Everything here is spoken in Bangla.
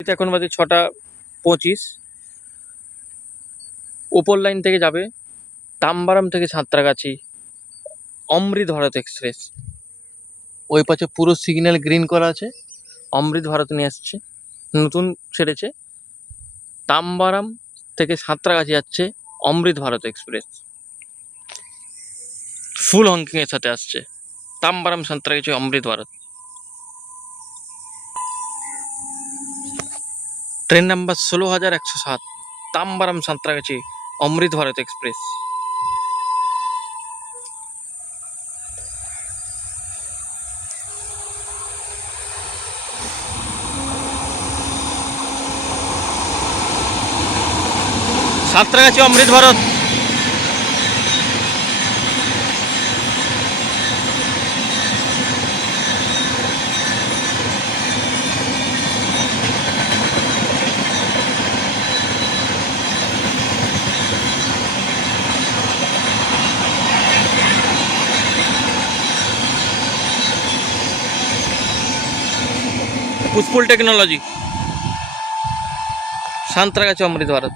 এখন বাজে 6:25। ওপর লাইন থেকে যাবে তাম্বারাম থেকে সাঁতরাগাছি অমৃত ভারত এক্সপ্রেস। ওই পাশে পুরো সিগন্যাল গ্রিন করা আছে, অমৃত ভারত নিয়ে আসছে, নতুন ছেড়েছে। তাম্বারাম থেকে সাঁতরাগাছি যাচ্ছে অমৃত ভারত এক্সপ্রেস, ফুল হংকিং এর সাথে আসছে। তাম্বারাম সাঁতরাগাছি অমৃত ভারত। ট্রেন নাম্বার 16,107, তাম্বারাম সাঁতরাগাছি অমৃত ভারত এক্সপ্রেস। সাঁতরাগাছি অমৃত ভারত। পুষ্পুল টেকনোলজি, সাঁতরাগাছি অমৃত ভারত।